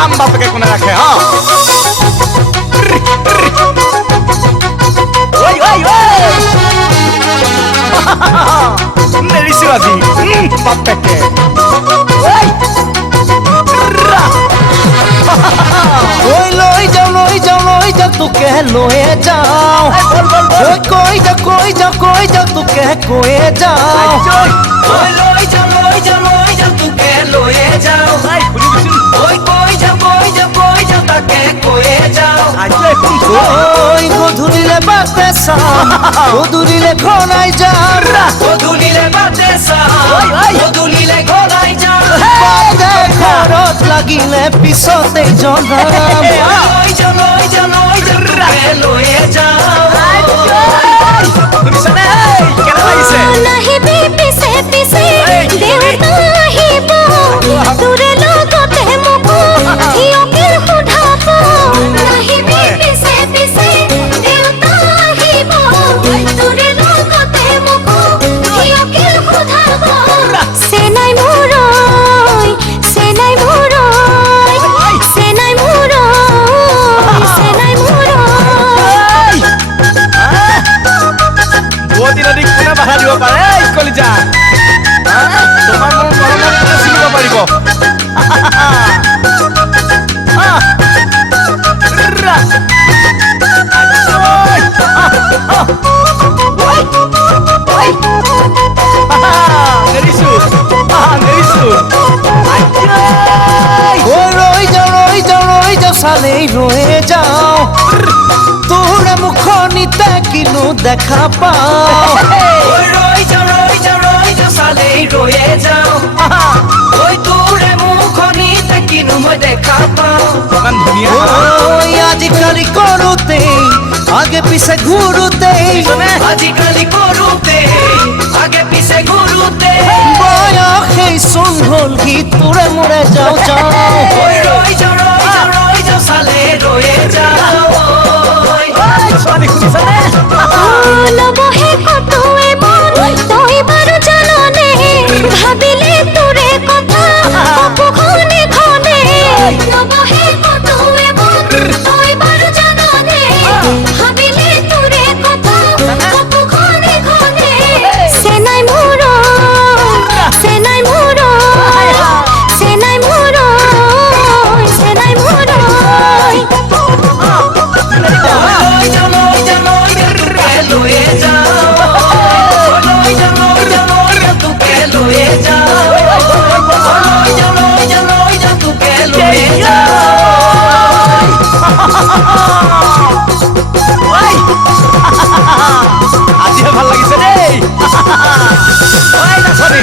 চাম বাপেকে কোনে রাখে হ্যাঁ ওই ওই ওই মেরিছি আজি বাপেকে ওই ওই লই যাও তোকে লয়ে যাও ওই কই যাও তোকে কয়ে যাও ওই লই যাও তোকে লয়ে যাও ওই কই যাও তাকে কয়ে যাও ওই গধুলিলে বাতে সাম গধুলিলে ঘনাই যাম গধুলিলে বাতে সাম গধুলিলে ঘনাই যাম বাদে ঘৰত লাগিলে পিছতে জনাম লই যাও তোকে লয়ে যাও শুনিছানে কেনে লাগিছে নাহিবি পিছে পিছে দেউতা আহিব তোৰে লগতে মোকো হিয়কিল সোধাব নাহিবি পিছে পিছে দেউতা আহিব তোৰে লগতে মোকো হিয়কিল সোধাব চেনাই মোৰৈ চেনাই মোৰৈ চেনাই মোৰৈ চেনাই মোৰৈ বহুত দিন কোনে বাধা দিব পাৰে কলিজা তোমাৰ মোৰ মৰমত কোনে চিনিব পাৰিব ৰৈ যাও চালেই ৰৈ যাও তোৰ মুখনিতে কিনো দেখা পাওঁ ওই রই যাও সালেই রয়ে যাও ওই তোরে মুখনিতে কিনু মই দেখা পাও ইমান ধুনীয়া ওই আজিকালি কৰোঁতে আগে পিছে ঘূৰোঁতে আজিকালি কৰোতে আগে পিছে ঘুরুতে বয়সেই চোন হ'ল কি তোৰে মোৰে যাওঁ ওই রই যাও সালে রয়ে যাও ছোৱালী শুনিছানে লবহে কতোৱে মন তই বাৰু জাননে ভাবিলে তোৰে কথা অপুখনে খনে লবহে কতোৱে মন তই বাৰু জাননে ভাবিলে তোৰে কথা অপুখনে খনে চেনাই মোৰৈ চেনাই মোৰৈ চেনাই মোৰৈ চেনাই মোৰৈ লই যাও তোকে লয়ে যাও লই যাও তোকে লয়ে যাও লই যাও তোকে লয়ে যাও আজিহে ভাল লাগিছে দেই ঐ নাচনী